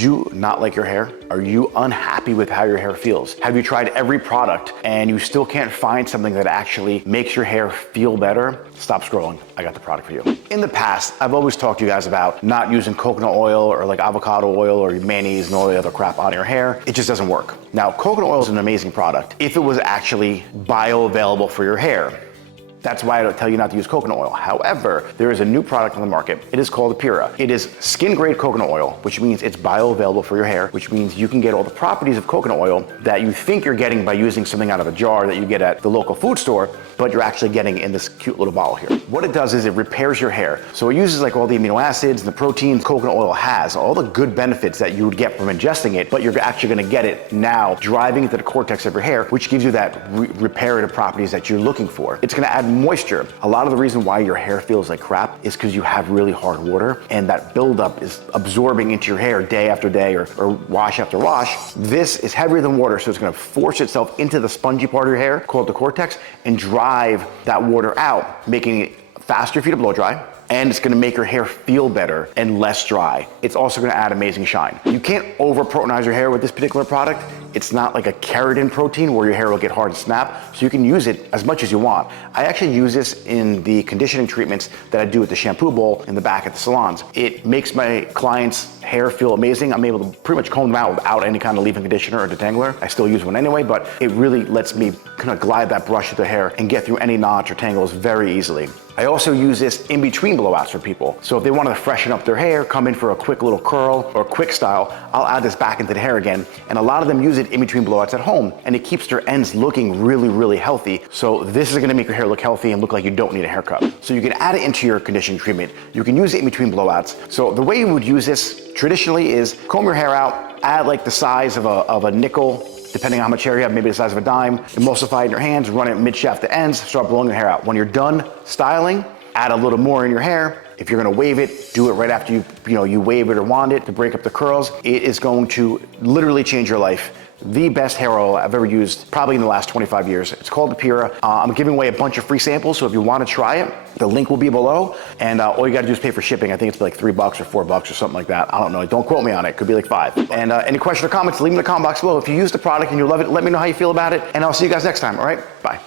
Do you not like your hair? Are you unhappy with how your hair feels? Have you tried every product and you still can't find something that actually makes your hair feel better? Stop scrolling. I got the product for you. In the past, I've always talked to you guys about not using coconut oil or like avocado oil or mayonnaise and all the other crap on your hair. It just doesn't work. Now, coconut oil is an amazing product if it was actually bioavailable for your hair. That's why I don't tell you not to use coconut oil. However, there is a new product on the market. It is called Apira. It is skin grade coconut oil, which means it's bioavailable for your hair, which means you can get all the properties of coconut oil that you think you're getting by using something out of a jar that you get at the local food store, but you're actually getting in this cute little bottle here. What it does is it repairs your hair. So it uses like all the amino acids and the proteins coconut oil has, all the good benefits that you would get from ingesting it, but you're actually gonna get it now driving into the cortex of your hair, which gives you that reparative properties that you're looking for. It's gonna add moisture. A lot of the reason why your hair feels like crap is because you have really hard water and that buildup is absorbing into your hair day after day or wash after wash. This is heavier than water, so it's gonna force itself into the spongy part of your hair called the cortex and drive that water out, making it faster for you to blow dry. And it's gonna make your hair feel better and less dry. It's also gonna add amazing shine. You can't over-proteinize your hair with this particular product. It's not like a keratin protein where your hair will get hard and snap, so you can use it as much as you want. I actually use this in the conditioning treatments that I do with the shampoo bowl in the back at the salons. It makes my clients' hair feel amazing. I'm able to pretty much comb them out without any kind of leave-in conditioner or detangler. I still use one anyway, but it really lets me kind of glide that brush through the hair and get through any knots or tangles very easily. I also use this in between blowouts for people. So if they want to freshen up their hair, come in for a quick little curl or quick style, I'll add this back into the hair again. And a lot of them use it in between blowouts at home, and it keeps their ends looking really, really healthy. So this is going to make your hair look healthy and look like you don't need a haircut. So you can add it into your conditioning treatment. You can use it in between blowouts. So the way you would use this traditionally is comb your hair out, add like the size of a nickel, depending on how much hair you have, maybe the size of a dime, emulsify it in your hands, run it mid-shaft to ends, start blowing your hair out. When you're done styling, add a little more in your hair. If you're gonna wave it, do it right after you wave it or wand it to break up the curls. It is going to literally change your life. The best hair oil I've ever used, probably in the last 25 years. It's called Apira. I'm giving away a bunch of free samples, so if you want to try it, the link will be below, and all you got to do is pay for shipping. I think it's like $3 or $4 or something like that. I don't know. Don't quote me on it. Could be like $5. And any questions or comments, leave them in the comment box below. If you use the product and you love it, let me know how you feel about it, and I'll see you guys next time. All right? Bye.